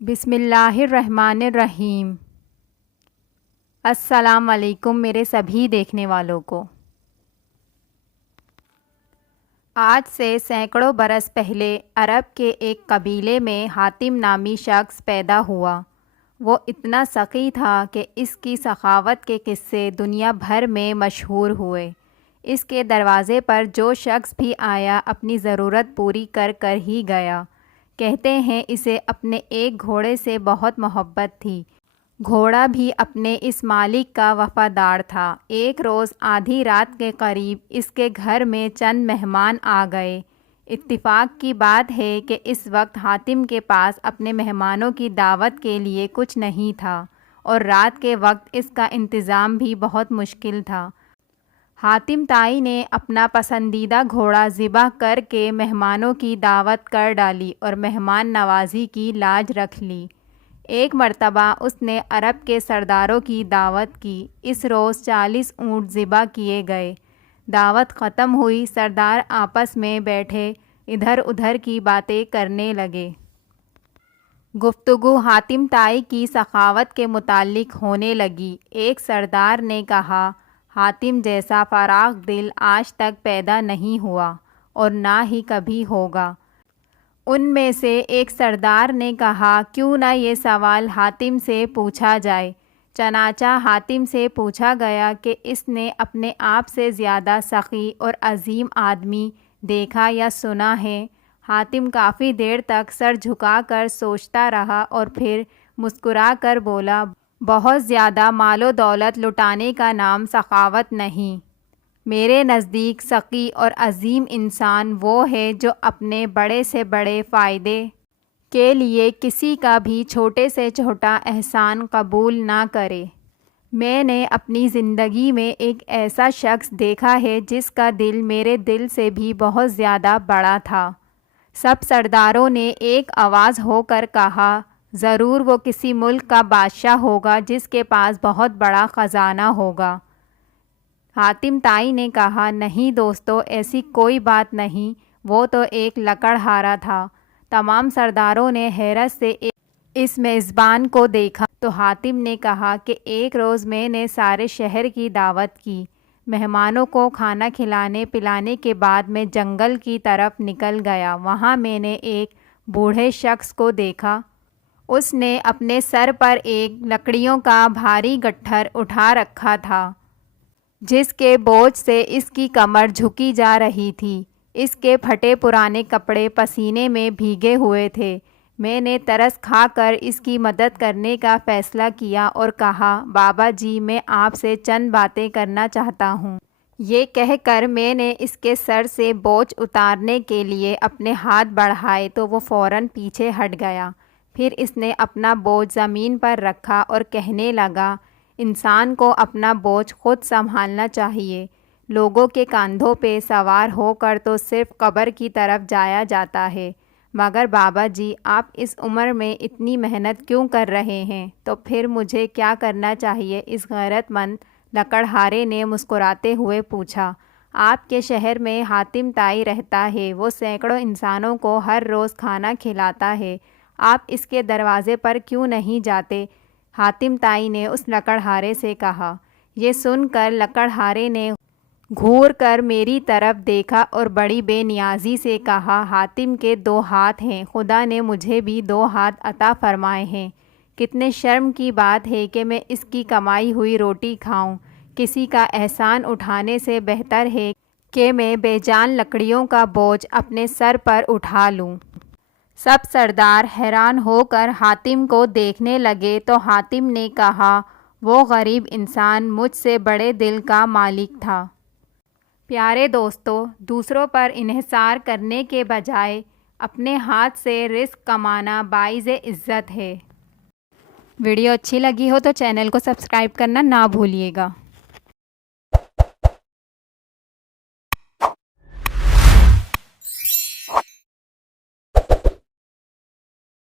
بسم اللہ الرحمن الرحیم۔ السلام علیکم میرے سبھی دیکھنے والوں کو۔ آج سے سینکڑوں برس پہلے عرب کے ایک قبیلے میں حاتم نامی شخص پیدا ہوا۔ وہ اتنا سخی تھا کہ اس کی سخاوت کے قصے دنیا بھر میں مشہور ہوئے۔ اس کے دروازے پر جو شخص بھی آیا اپنی ضرورت پوری کر کر ہی گیا۔ کہتے ہیں اسے اپنے ایک گھوڑے سے بہت محبت تھی۔ گھوڑا بھی اپنے اس مالک کا وفادار تھا۔ ایک روز آدھی رات کے قریب اس کے گھر میں چند مہمان آ گئے۔ اتفاق کی بات ہے کہ اس وقت حاتم کے پاس اپنے مہمانوں کی دعوت کے لیے کچھ نہیں تھا اور رات کے وقت اس کا انتظام بھی بہت مشکل تھا۔ حاتم طائی نے اپنا پسندیدہ گھوڑا ذبح کر کے مہمانوں کی دعوت کر ڈالی اور مہمان نوازی کی لاج رکھ لی۔ ایک مرتبہ اس نے عرب کے سرداروں کی دعوت کی۔ اس روز 40 اونٹ ذبح کیے گئے۔ دعوت ختم ہوئی، سردار آپس میں بیٹھے ادھر ادھر کی باتیں کرنے لگے۔ گفتگو حاتم طائی کی سخاوت کے متعلق ہونے لگی۔ ایک سردار نے کہا، حاتم جیسا فراخ دل آج تک پیدا نہیں ہوا اور نہ ہی کبھی ہوگا۔ ان میں سے ایک سردار نے کہا، کیوں نہ یہ سوال حاتم سے پوچھا جائے۔ چنانچہ حاتم سے پوچھا گیا کہ اس نے اپنے آپ سے زیادہ سخی اور عظیم آدمی دیکھا یا سنا ہے؟ حاتم کافی دیر تک سر جھکا کر سوچتا رہا اور پھر مسکرا کر بولا، بہت زیادہ مال و دولت لٹانے کا نام سخاوت نہیں۔ میرے نزدیک سخی اور عظیم انسان وہ ہے جو اپنے بڑے سے بڑے فائدے کے لیے کسی کا بھی چھوٹے سے چھوٹا احسان قبول نہ کرے۔ میں نے اپنی زندگی میں ایک ایسا شخص دیکھا ہے جس کا دل میرے دل سے بھی بہت زیادہ بڑا تھا۔ سب سرداروں نے ایک آواز ہو کر کہا، ضرور وہ کسی ملک کا بادشاہ ہوگا جس کے پاس بہت بڑا خزانہ ہوگا۔ حاتم طائی نے کہا، نہیں دوستو، ایسی کوئی بات نہیں، وہ تو ایک لکڑہارا تھا۔ تمام سرداروں نے حیرت سے اس میزبان کو دیکھا تو حاتم نے کہا کہ ایک روز میں نے سارے شہر کی دعوت کی۔ مہمانوں کو کھانا کھلانے پلانے کے بعد میں جنگل کی طرف نکل گیا۔ وہاں میں نے ایک بوڑھے شخص کو دیکھا۔ اس نے اپنے سر پر ایک لکڑیوں کا بھاری گٹھر اٹھا رکھا تھا جس کے بوجھ سے اس کی کمر جھکی جا رہی تھی۔ اس کے پھٹے پرانے کپڑے پسینے میں بھیگے ہوئے تھے۔ میں نے ترس کھا کر اس کی مدد کرنے کا فیصلہ کیا اور کہا، بابا جی، میں آپ سے چند باتیں کرنا چاہتا ہوں۔ یہ کہہ کر میں نے اس کے سر سے بوجھ اتارنے کے لیے اپنے ہاتھ بڑھائے تو وہ فوراً پیچھے ہٹ گیا۔ پھر اس نے اپنا بوجھ زمین پر رکھا اور کہنے لگا، انسان کو اپنا بوجھ خود سنبھالنا چاہیے۔ لوگوں کے کاندھوں پہ سوار ہو کر تو صرف قبر کی طرف جایا جاتا ہے، مگر بابا جی، آپ اس عمر میں اتنی محنت کیوں کر رہے ہیں؟ تو پھر مجھے کیا کرنا چاہیے؟ اس غیرت مند لکڑہارے نے مسکراتے ہوئے پوچھا۔ آپ کے شہر میں حاتم طائی رہتا ہے، وہ سینکڑوں انسانوں کو ہر روز کھانا کھلاتا ہے، آپ اس کے دروازے پر کیوں نہیں جاتے؟ حاتم طائی نے اس لکڑہارے سے کہا۔ یہ سن کر لکڑہارے نے گھور کر میری طرف دیکھا اور بڑی بے نیازی سے کہا، حاتم کے 2 ہاتھ ہیں، خدا نے مجھے بھی 2 ہاتھ عطا فرمائے ہیں۔ کتنے شرم کی بات ہے کہ میں اس کی کمائی ہوئی روٹی کھاؤں۔ کسی کا احسان اٹھانے سے بہتر ہے کہ میں بے جان لکڑیوں کا بوجھ اپنے سر پر اٹھا لوں۔ سب سردار حیران ہو کر حاتم کو دیکھنے لگے تو حاتم نے کہا، وہ غریب انسان مجھ سے بڑے دل کا مالک تھا۔ پیارے دوستو، دوسروں پر انحصار کرنے کے بجائے اپنے ہاتھ سے رزق کمانا باعث عزت ہے۔ ویڈیو اچھی لگی ہو تو چینل کو سبسکرائب کرنا نہ بھولیے گا۔